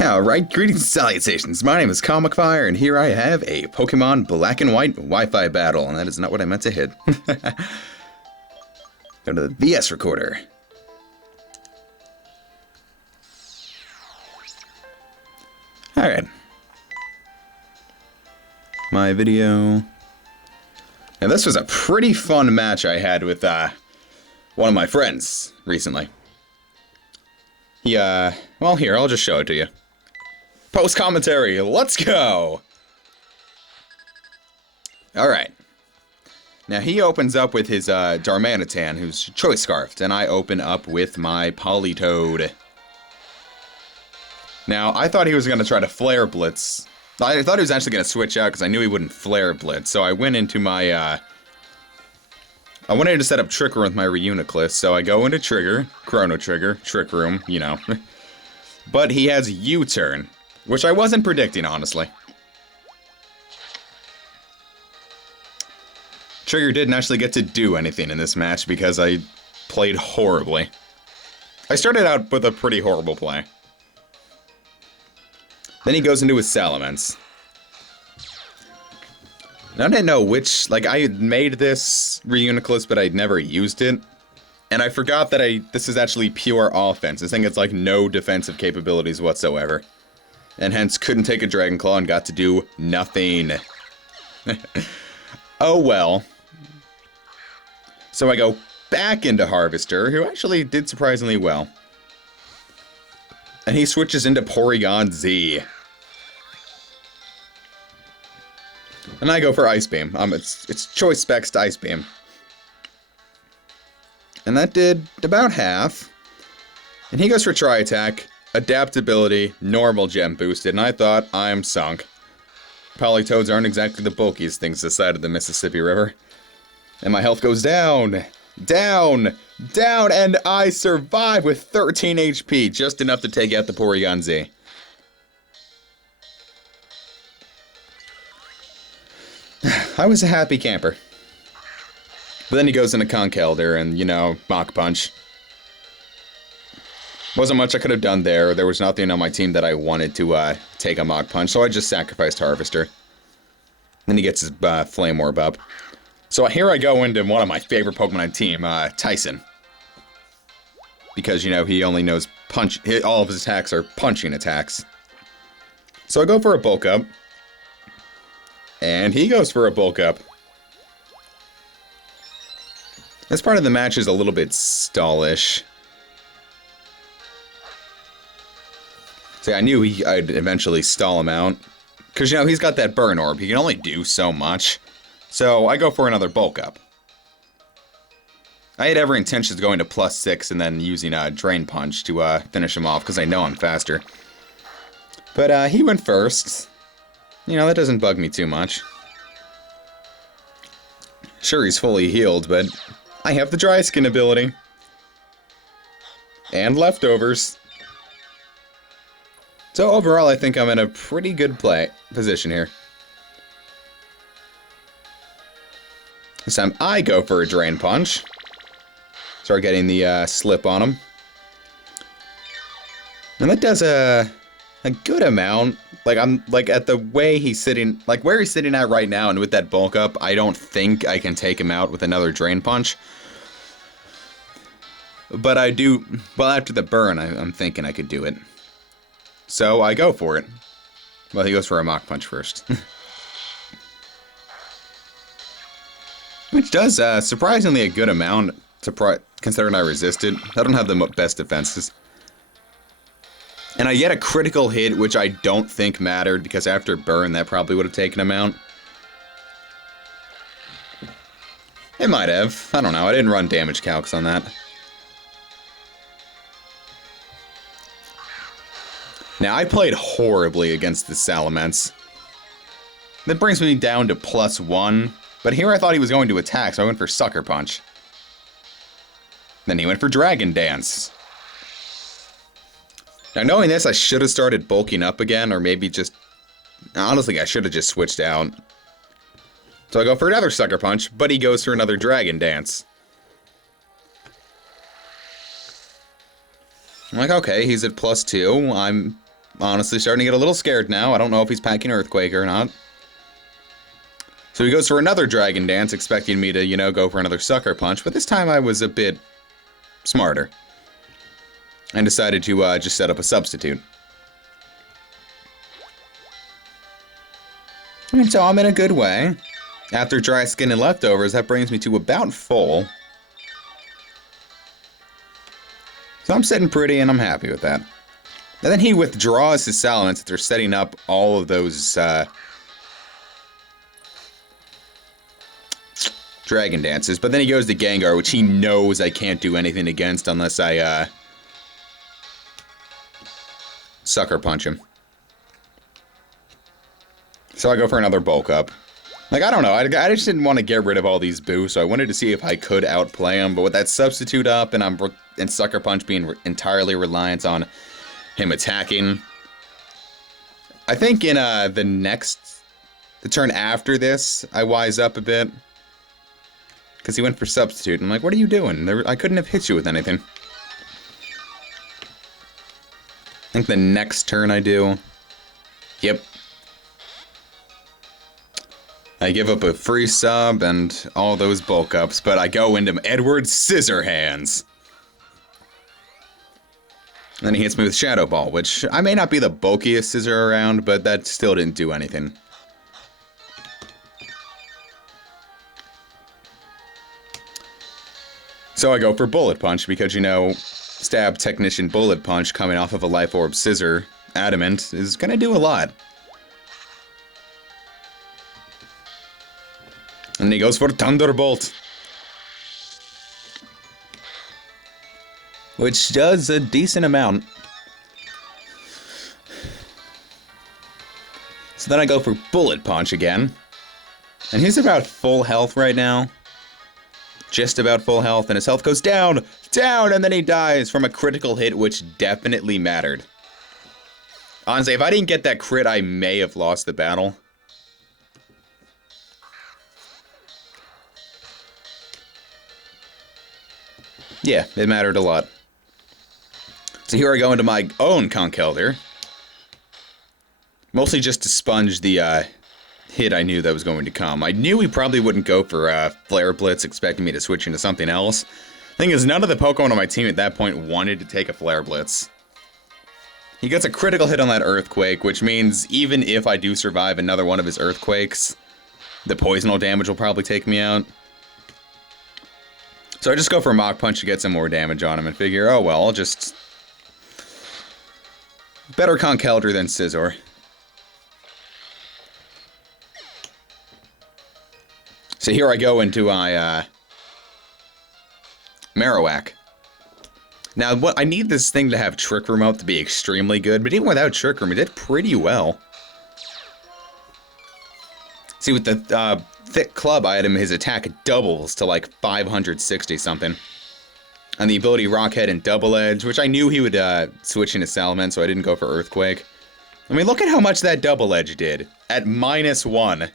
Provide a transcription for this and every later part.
Alright, greetings and salutations. My name is Comic Fire, and here I have a Pokemon Black and White Wi-Fi battle, and that is not what I meant to hit. Go to the VS recorder. Alright. My video. And this was a pretty fun match I had with one of my friends recently. Well, here, I'll just show it to you. Post commentary, let's go! Alright. Now, he opens up with his Darmanitan, who's Choice Scarfed, and I open up with my Politoed. Now, I thought he was going to try to Flare Blitz. I thought he was actually going to switch out because I knew he wouldn't Flare Blitz, so I went into my, I wanted to set up Trick Room with my Reuniclus, so I go into Trigger, Chrono Trigger, Trick Room, you know. But he has U-Turn, which I wasn't predicting, honestly. Trigger didn't actually get to do anything in this match because I played horribly. I started out with a pretty horrible play. Then he goes into his Salamence. Now, I didn't know which, like, I had made this Reuniclus, but I'd never used it. And I forgot that this is actually pure offense. This thing has, like, no defensive capabilities whatsoever. And hence couldn't take a Dragon Claw and got to do nothing. Oh well. So I go back into Harvester, who actually did surprisingly well. And he switches into Porygon Z. And I go for Ice Beam. It's Choice Specs to Ice Beam. And that did about half. And he goes for Tri-Attack, Adaptability, Normal Gem boosted, and I thought, I'm sunk. Politoads aren't exactly the bulkiest things this side of the Mississippi River. And my health goes down, down, down, and I survive with 13 HP, just enough to take out the Porygon Z. I was a happy camper. But then he goes into Conkeldurr and, you know, Mach Punch. Wasn't much I could have done there. There was nothing on my team that I wanted to take a Mach Punch, so I just sacrificed Harvester. Then he gets his Flame Orb up. So here I go into one of my favorite Pokemon on team, Tyson. Because, you know, he only knows punch. All of his attacks are punching attacks. So I go for a Bulk Up. And he goes for a Bulk Up. This part of the match is a little bit stallish. See, I knew I'd eventually stall him out. Because, you know, he's got that Burn Orb. He can only do so much. So I go for another Bulk Up. I had every intention of going to +6 and then using a Drain Punch to finish him off, because I know I'm faster. But he went first. You know, that doesn't bug me too much. Sure, he's fully healed, but I have the Dry Skin ability. And Leftovers. So overall, I think I'm in a pretty good position here. This time I go for a Drain Punch. Start getting the slip on him. And that does a good amount. Like, at the way he's sitting, like, where he's sitting at right now, and with that Bulk Up, I don't think I can take him out with another Drain Punch. But I do, well, after the burn, I'm thinking I could do it. So I go for it. Well, he goes for a Mach Punch first. Which does, surprisingly a good amount, considering I resisted. I don't have the best defenses. And I get a critical hit, which I don't think mattered, because after burn, that probably would have taken him out. It might have. I don't know. I didn't run damage calcs on that. Now, I played horribly against the Salamence. That brings me down to +1. But here I thought he was going to attack, so I went for Sucker Punch. Then he went for Dragon Dance. Now, knowing this, I should have started bulking up again, or maybe just... Honestly, I should have just switched out. So I go for another Sucker Punch, but he goes for another Dragon Dance. I'm like, okay, he's at +2. I'm honestly starting to get a little scared now. I don't know if he's packing Earthquake or not. So he goes for another Dragon Dance, expecting me to, you know, go for another Sucker Punch. But this time I was a bit smarter. And decided to just set up a substitute. And so I'm in a good way. After Dry Skin and Leftovers, that brings me to about full. So I'm sitting pretty and I'm happy with that. And then he withdraws his Salamence after setting up all of those Dragon Dances. But then he goes to Gengar, which he knows I can't do anything against unless I Sucker Punch him. So I go for another Bulk Up. Like, I don't know, I just didn't want to get rid of all these boosts, so I wanted to see if I could outplay him, but with that Substitute up and Sucker Punch being entirely reliant on him attacking, I think in the turn after this, I wise up a bit. Because he went for Substitute, and I'm like, what are you doing? I couldn't have hit you with anything. I think the next turn I do. Yep. I give up a free sub and all those bulk ups, but I go into Edward Scissorhands. And then he hits me with Shadow Ball, which I may not be the bulkiest scissor around, but that still didn't do anything. So I go for Bullet Punch because, you know, Stab Technician Bullet Punch coming off of a Life Orb Scissor Adamant is gonna do a lot. And he goes for Thunderbolt. Which does a decent amount. So then I go for Bullet Punch again. And he's about full health right now. Just about full health, and his health goes down, and then he dies from a critical hit, which definitely mattered. Honestly, if I didn't get that crit, I may have lost the battle. Yeah, it mattered a lot. So here I go into my own Conkeldurr. Mostly just to sponge the hit I knew that was going to come. I knew he probably wouldn't go for Flare Blitz, expecting me to switch into something else. Thing is, none of the Pokemon on my team at that point wanted to take a Flare Blitz. He gets a critical hit on that Earthquake, which means even if I do survive another one of his Earthquakes, the poisonal damage will probably take me out. So I just go for Mach Punch to get some more damage on him and figure, oh well, I'll just... Better Conkeldurr than Scizor. So here I go into my Marowak. Now, what I need this thing to have Trick Room out to be extremely good, but even without Trick Room, it did pretty well. See, with the Thick Club item, his attack doubles to like 560 something. And the ability Rockhead and Double Edge, which I knew he would switch into Salamence, so I didn't go for Earthquake. I mean, look at how much that Double Edge did. At -1.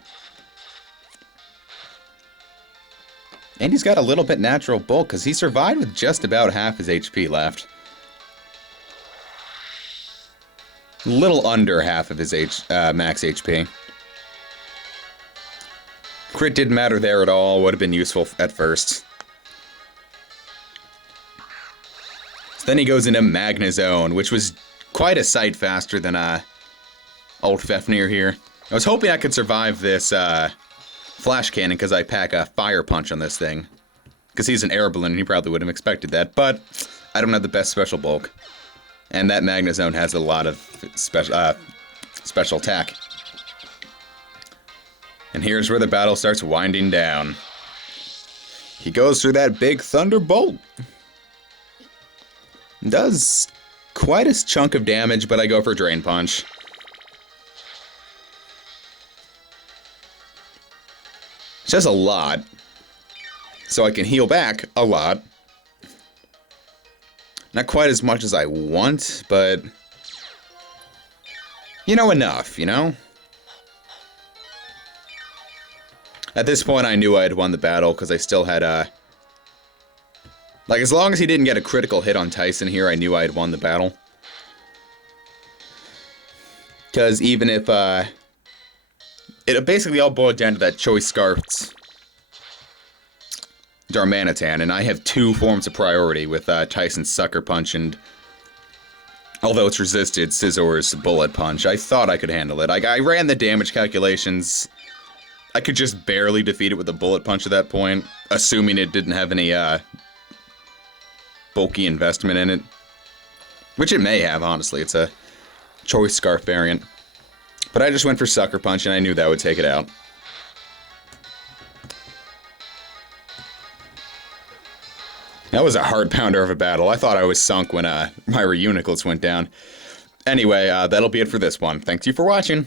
And he's got a little bit natural bulk, because he survived with just about half his HP left. Little under half of his max HP. Crit didn't matter there at all, would have been useful at first. So then he goes into Magnezone, which was quite a sight faster than old Fafnir here. I was hoping I could survive this Flash Cannon because I pack a Fire Punch on this thing. Because he's an air balloon and he probably wouldn't have expected that, but I don't have the best special bulk. And that Magnezone has a lot of special attack. And here's where the battle starts winding down. He goes through that big Thunderbolt. Does quite a chunk of damage, but I go for Drain Punch. It's just a lot. So I can heal back a lot. Not quite as much as I want, but... you know, enough, you know? At this point, I knew I had won the battle, because I still had, like, as long as he didn't get a critical hit on Tyson here, I knew I had won the battle. Because even if, it basically all boiled down to that Choice Scarf's Darmanitan, and I have 2 forms of priority with Tyson's Sucker Punch and, although it's resisted, Scisor's Bullet Punch. I thought I could handle it. I ran the damage calculations. I could just barely defeat it with a Bullet Punch at that point, assuming it didn't have any bulky investment in it. Which it may have, honestly. It's a Choice Scarf variant. But I just went for Sucker Punch, and I knew that would take it out. That was a heart pounder of a battle. I thought I was sunk when my Reuniclus went down. Anyway, that'll be it for this one. Thanks you for watching.